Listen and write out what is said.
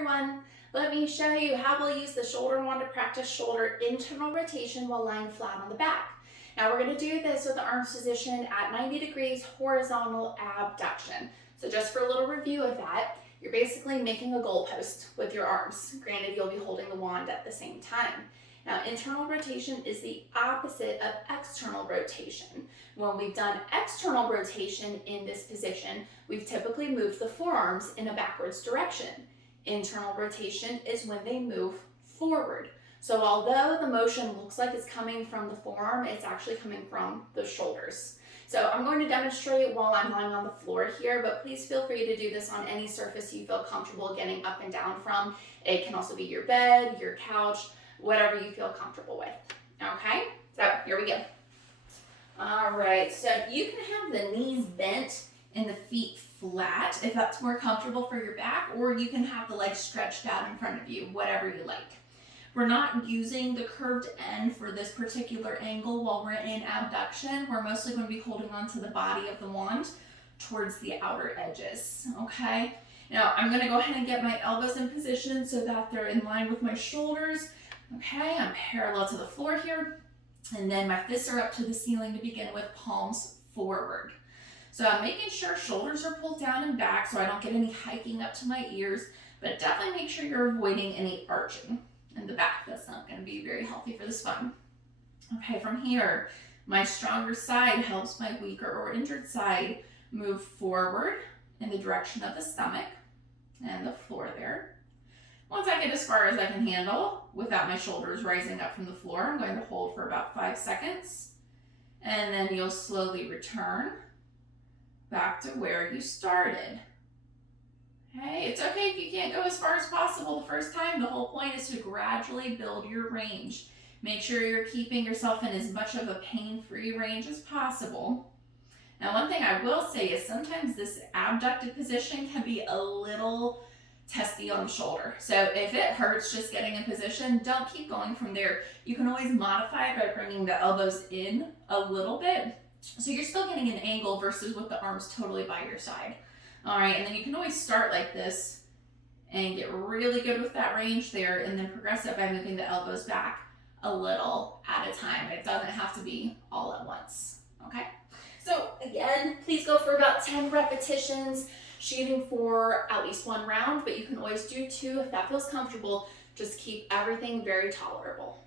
everyone. Let me show you how we'll use the shoulder wand to practice shoulder internal rotation while lying flat on the back. Now we're going to do this with the arms positioned at 90 degrees horizontal abduction. So just for a little review of that, you're basically making a goalpost with your arms. Granted, you'll be holding the wand at the same time. Now, internal rotation is the opposite of external rotation. When we've done external rotation in this position, we've typically moved the forearms in a backwards direction. Internal rotation is when they move forward. So although the motion looks like it's coming from the forearm, it's actually coming from the shoulders. So I'm going to demonstrate while I'm lying on the floor here, but please feel free to do this on any surface you feel comfortable getting up and down from. It can also be your bed, your couch, whatever you feel comfortable with. Okay, so here we go. All right, so you can have the knees bent and the feet flat if that's more comfortable for your back, or you can have the legs stretched out in front of you, whatever you like. We're not using the curved end for this particular angle while we're in abduction. We're mostly going to be holding onto the body of the wand towards the outer edges, okay? Now, I'm going to go ahead and get my elbows in position so that they're in line with my shoulders. Okay, I'm parallel to the floor here, and then my fists are up to the ceiling to begin with, palms forward. So I'm making sure shoulders are pulled down and back so I don't get any hiking up to my ears, but definitely make sure you're avoiding any arching in the back. That's not going to be very healthy for the spine. Okay, from here, my stronger side helps my weaker or injured side move forward in the direction of the stomach and the floor there. Once I get as far as I can handle without my shoulders rising up from the floor, I'm going to hold for about 5 seconds, and then you'll slowly return back to where you started. Okay, it's okay if you can't go as far as possible the first time. The whole point is to gradually build your range. Make sure you're keeping yourself in as much of a pain-free range as possible. Now, one thing I will say is sometimes this abducted position can be a little testy on the shoulder. So if it hurts just getting in position, don't keep going from there. You can always modify it by bringing the elbows in a little bit, so you're still getting an angle versus with the arms totally by your side. All right, and then you can always start like this and get really good with that range there, and then progress it by moving the elbows back a little at a time. It doesn't have to be all at once, okay? So again, please go for about 10 repetitions, shooting for at least 1 round, but you can always do 2 if that feels comfortable. Just keep everything very tolerable.